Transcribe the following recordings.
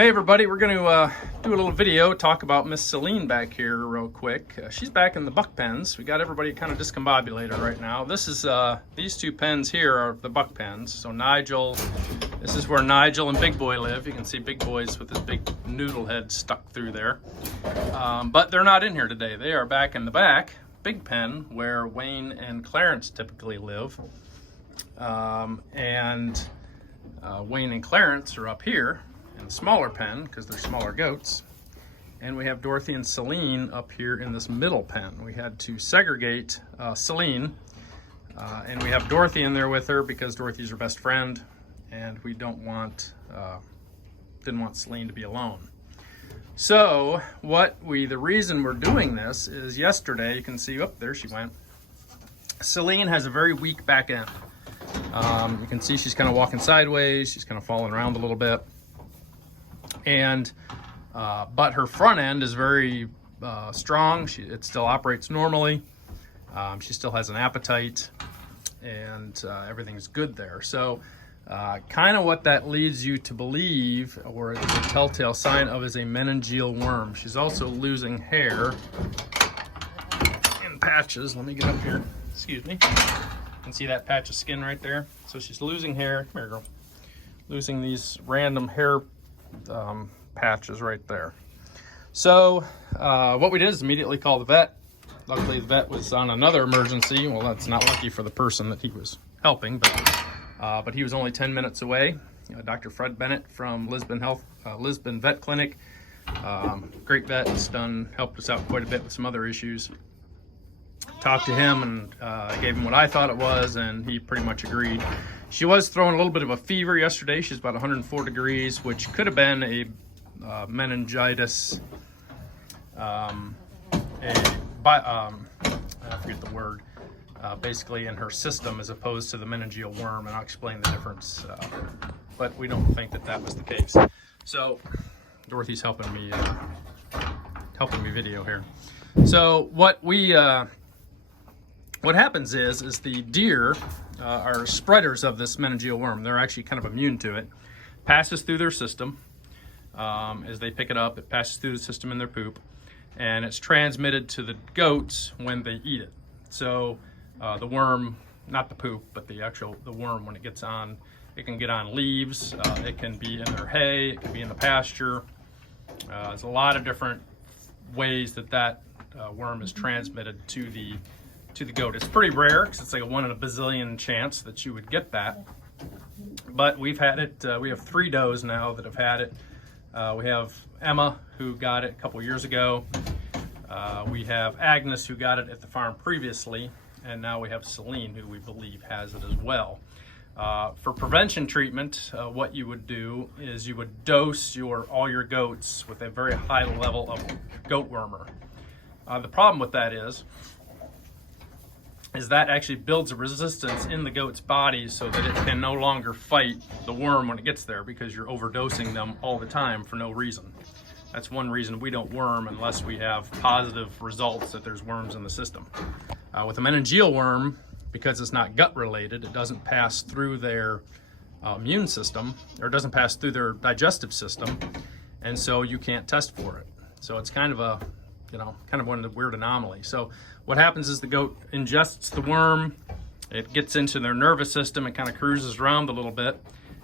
Hey everybody, we're going to do a little video, talk about Miss Celine back here real quick. She's back in the buck pens. We got everybody kind of discombobulated right now. This is, these two pens here are the buck pens. So Nigel, this is where Nigel and Big Boy live. You can see Big Boy's with his big noodle head stuck through there. But they're not in here today. They are back in the back, big pen, where Wayne and Clarence typically live. Wayne and Clarence are up here in the smaller pen because they're smaller goats, and we have Dorothy and Celine up here in this middle pen. We had to segregate Celine, and we have Dorothy in there with her because Dorothy's her best friend, and we didn't want Celine to be alone. So the reason we're doing this is yesterday, you can see, there she went. Celine has a very weak back end. You can see she's kind of walking sideways, she's kind of falling around a little bit. And but her front end is very strong. It still operates normally. She still has an appetite, and everything's good there. So kind of what that leads you to believe, or is a telltale sign of, is a meningeal worm. She's also losing hair in patches. Let me get up here. Excuse me. You can see that patch of skin right there. So she's losing hair. Come here, girl. Losing these random hair patches right there. So what we did is immediately call the vet. Luckily the vet was on another emergency. Well, that's not lucky for the person that he was helping, but he was only 10 minutes away. Dr. Fred Bennett from Lisbon Vet Clinic. Great vet, helped us out quite a bit with some other issues. Talked to him and I gave him what I thought it was, and he pretty much agreed. She was throwing a little bit of a fever yesterday. She's about 104 degrees, which could have been a meningitis, I forget the word, basically in her system, as opposed to the meningeal worm, and I'll explain the difference. But we don't think that was the case. So Dorothy's helping me video here. So what happens is the deer are spreaders of this meningeal worm. They're actually kind of immune to it. Passes through their system. As they pick it up, it passes through the system in their poop, and it's transmitted to the goats when they eat it. So the worm, not the poop, but the worm, when it gets on, it can get on leaves, it can be in their hay, it can be in the pasture. There's a lot of different ways that worm is transmitted to the goat. It's pretty rare because it's like a 1 in a bazillion chance that you would get that. But we've had it, we have 3 does now that have had it. We have Emma, who got it a couple years ago. We have Agnes, who got it at the farm previously. And now we have Celine, who we believe has it as well. For prevention treatment, what you would do is you would dose all your goats with a very high level of goat wormer. The problem with that is that actually builds a resistance in the goat's body so that it can no longer fight the worm when it gets there, because you're overdosing them all the time for no reason. That's one reason we don't worm unless we have positive results that there's worms in the system. With a meningeal worm, because it's not gut related, it doesn't pass through their immune system, or it doesn't pass through their digestive system, and so you can't test for it. So it's kind of one of the weird anomalies. So what happens is the goat ingests the worm, it gets into their nervous system, it kind of cruises around a little bit,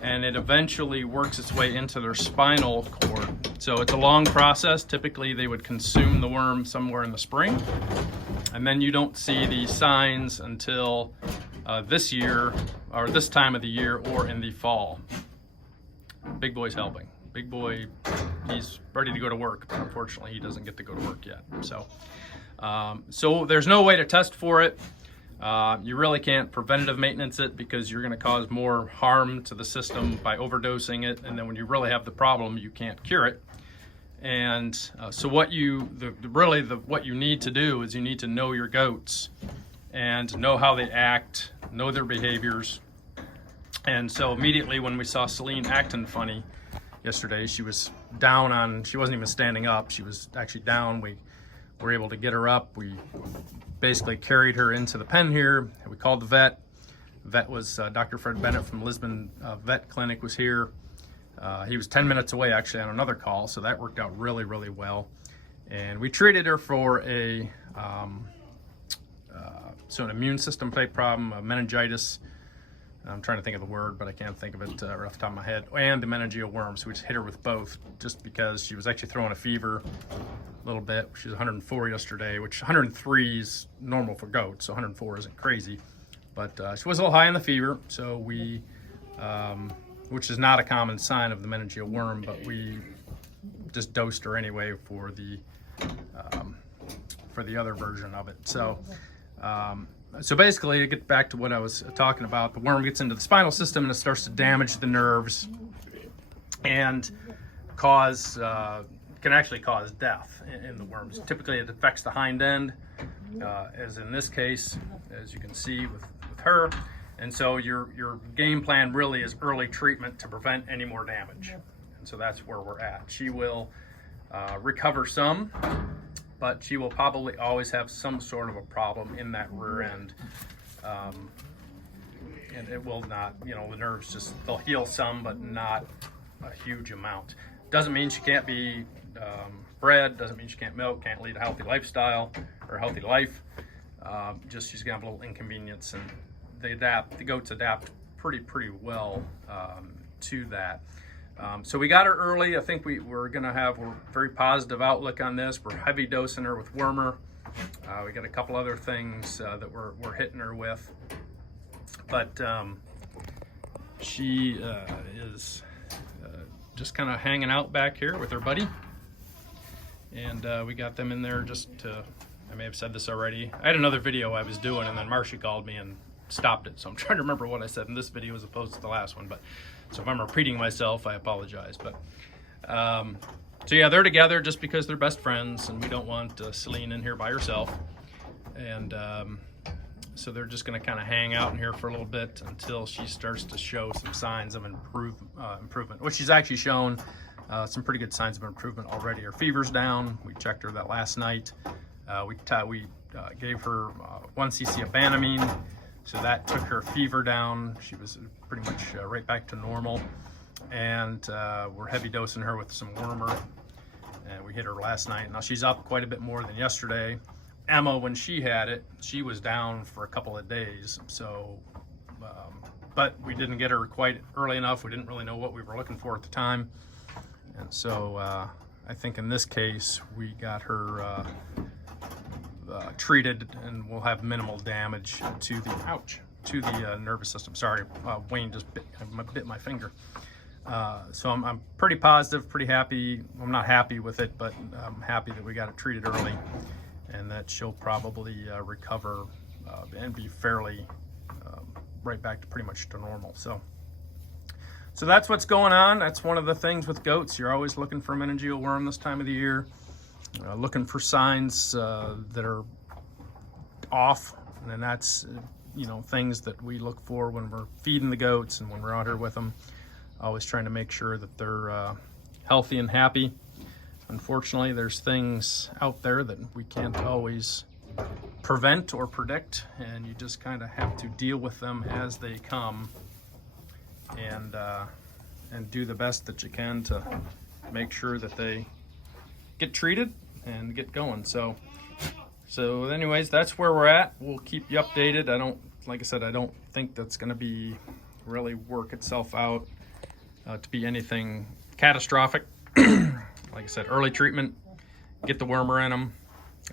and it eventually works its way into their spinal cord. So it's a long process. Typically they would consume the worm somewhere in the spring, and then you don't see the signs until this year, or this time of the year, or in the fall. Big Boy's helping. Big Boy, he's ready to go to work, but unfortunately he doesn't get to go to work yet. So there's no way to test for it. You really can't preventative maintenance it, because you're going to cause more harm to the system by overdosing it, and then when you really have the problem, you can't cure it. And so what you need to do is you need to know your goats and know how they act, know their behaviors. And so immediately when we saw Celine acting funny yesterday, she was down she wasn't even standing up, she was actually down. We were able to get her up. We basically carried her into the pen here. We called the vet. The vet was Dr. Fred Bennett from Lisbon Vet Clinic was here. He was 10 minutes away actually on another call, so that worked out really, really well. And we treated her for an immune system type problem, meningitis. I'm trying to think of the word, but I can't think of it right off the top of my head. And the meningeal worm, so we just hit her with both, just because she was actually throwing a fever a little bit. She was 104 yesterday, which 103 is normal for goats, so 104 isn't crazy. But she was a little high in the fever, so we, which is not a common sign of the meningeal worm, but we just dosed her anyway for the other version of it. So. So basically, to get back to what I was talking about, the worm gets into the spinal system and it starts to damage the nerves and can actually cause death in the worms. Typically, it affects the hind end, as in this case, as you can see with her. And so your game plan really is early treatment to prevent any more damage. And so that's where we're at. She will recover some, but she will probably always have some sort of a problem in that rear end. And it will not, the nerves they'll heal some, but not a huge amount. Doesn't mean she can't be bred, doesn't mean she can't milk, can't lead a healthy lifestyle or a healthy life. Just she's gonna have a little inconvenience, and the goats adapt pretty well to that. So we got her early. I think we're very positive outlook on this. We're heavy dosing her with wormer. We got a couple other things that we're hitting her with, but she is just kind of hanging out back here with her buddy, and we got them in there I may have said this already. I had another video I was doing, and then Marcia called me and stopped it, so I'm trying to remember what I said in this video as opposed to the last one. But so if I'm repeating myself, I apologize. But so yeah, they're together just because they're best friends, and we don't want Celine in here by herself. And so they're just going to kind of hang out in here for a little bit until she starts to show some signs of improvement, which she's actually shown some pretty good signs of improvement already. Her fever's down. We checked her that last night. We gave her 1 cc of Banamine. So that took her fever down. She was pretty much right back to normal. And we're heavy dosing her with some wormer. And we hit her last night. Now she's up quite a bit more than yesterday. Emma, when she had it, she was down for a couple of days. So, but we didn't get her quite early enough. We didn't really know what we were looking for at the time. And so I think in this case, we got her treated, and we'll have minimal damage to the nervous system. Sorry, Wayne just bit my finger. So I'm pretty positive, pretty happy. I'm not happy with it, but I'm happy that we got it treated early, and that she'll probably recover and be fairly right back to pretty much to normal. So that's what's going on. That's one of the things with goats. You're always looking for a meningeal worm this time of the year. Looking for signs that are off, and that's things that we look for when we're feeding the goats and when we're out here with them. Always trying to make sure that they're healthy and happy. Unfortunately, there's things out there that we can't always prevent or predict, and you just kind of have to deal with them as they come, and do the best that you can to make sure that they get treated and get going. So anyways, that's where we're at. We'll keep you updated. Like I said, I don't think that's going to really work itself out to be anything catastrophic. Like I said, early treatment, get the wormer in them.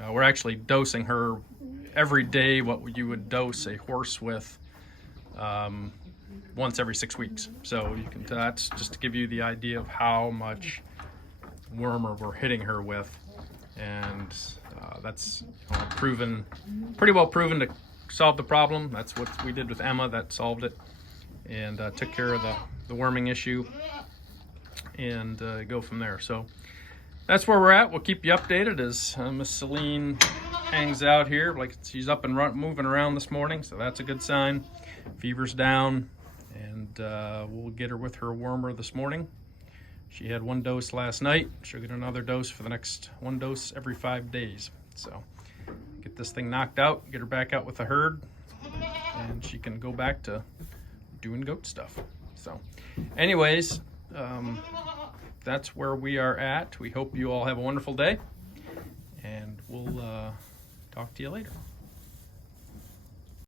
We're actually dosing her every day what you would dose a horse with once every 6 weeks. So that's just to give you the idea of how much wormer we're hitting her with, and that's pretty well proven to solve the problem. That's what we did with Emma. That solved it and took care of the worming issue, and go from there. So that's where we're at. We'll keep you updated as Miss Celine hangs out here. Like, she's up and moving around this morning, so that's a good sign. Fever's down, and we'll get her with her wormer this morning. She had 1 dose last night. She'll get another dose for the next 1 dose every 5 days. So get this thing knocked out, get her back out with the herd, and she can go back to doing goat stuff. So anyways, that's where we are at. We hope you all have a wonderful day, and we'll talk to you later.